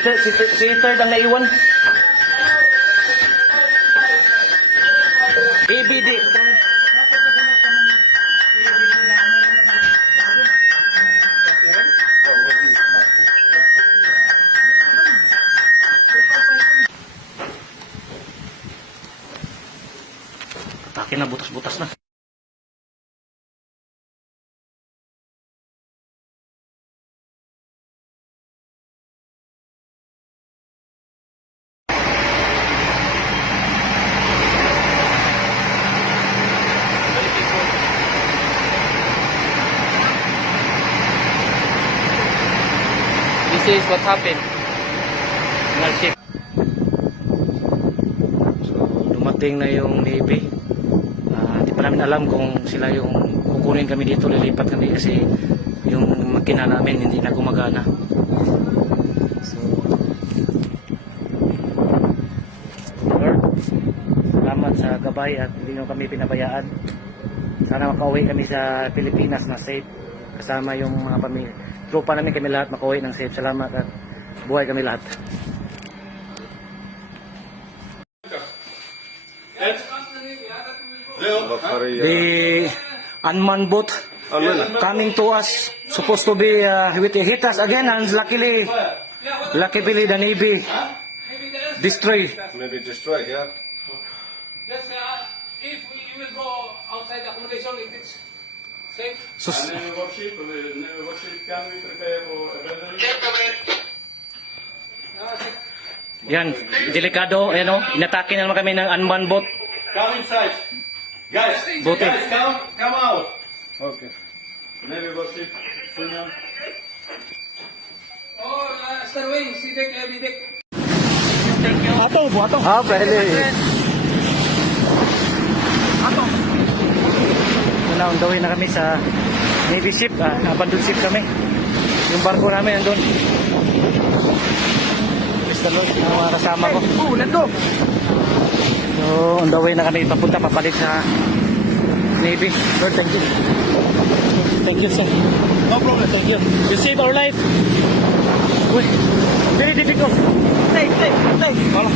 Si third ang naiwan. ABD. Atake na, butas-butas na. This is what happened. Nalship. So, dumating na yung Navy. Hindi pa namin alam kung sila yung kukunin kami dito, lilipat kami kasi yung makina namin hindi na gumagana. So, Lord, salamat sa gabay at hindi nyo kami pinabayaan. Sana makauwi kami sa Pilipinas na safe kasama yung mga pamilya. Tropa namin kami lahat makauwi ng safe. Salamat at buhay kami lahat. The unmanned boat coming to us, supposed to be hit us again, and luckily the Navy destroy. Maybe destroy, yeah. Just if you will go outside accommodation, if it's safe. So, Warship, can we prepare for abandonment? yan, delikado, ayan o, inatake na naman kami ng unmanned boat. Come inside. Guys, Bote. guys, come out. Okay. Navy warship, Sunyan. Oh, stairway, see deck, every deck. Ato, buhato. Pwede. Wala, on the way na kami sa Navy ship, abandoned ship kami. Yung barko namin nandun. Praise the Lord, ang mga kasama ko. Nando. So, on the way na kami papalit sa Navy. Lord, thank you. Thank you, sir. No problem. Thank you. You save our life. Uy, very difficult. Stay. Wala.